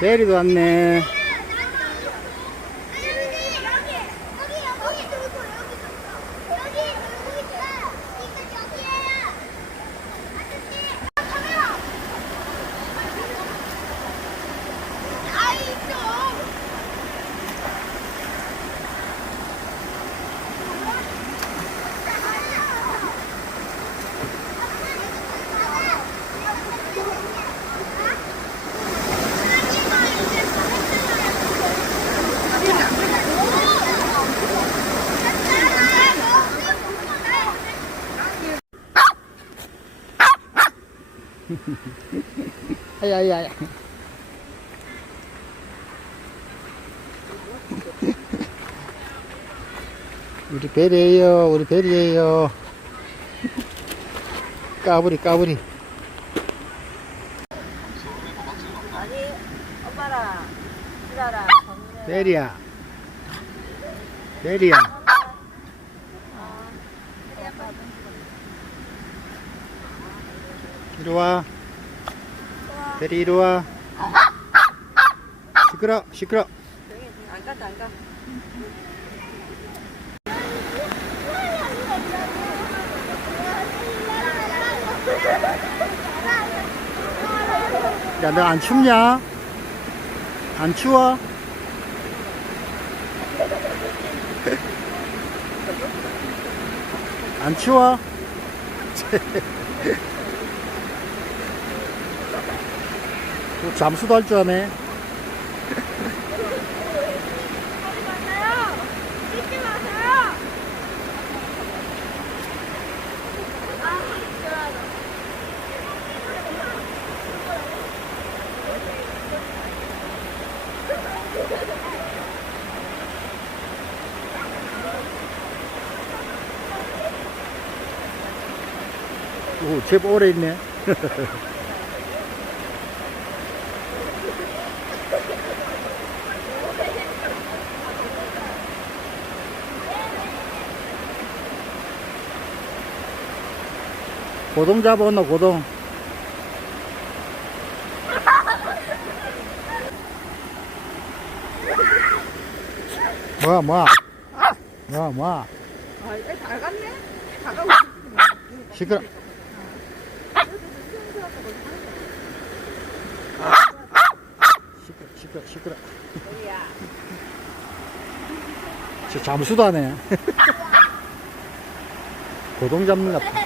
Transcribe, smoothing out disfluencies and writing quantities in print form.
베리도 왔네. 아야야야. 우리 베리예요. 우리 베리예요. 까불이 까불이. 아니, 엄마랑 지라랑 베리야. 베리야. 이리 와. 베리 이리 와. 시끄러 시끄러. 안 간다 안 가. 야, 너 안 춥냐? 안 추워? 안 추워? 또 잠수도 할 줄 아네. 잊지 마세요. 오, 제법 오래 있네. 고동 잡아온나, 고동. 뭐야, 뭐야. 뭐야, 뭐야. 아, 애 잘 갔네. 가가고 시끄러. 시끄러, 시끄러. 뭐야? 저 잠수도 하네. 고동 잡는 것 같아.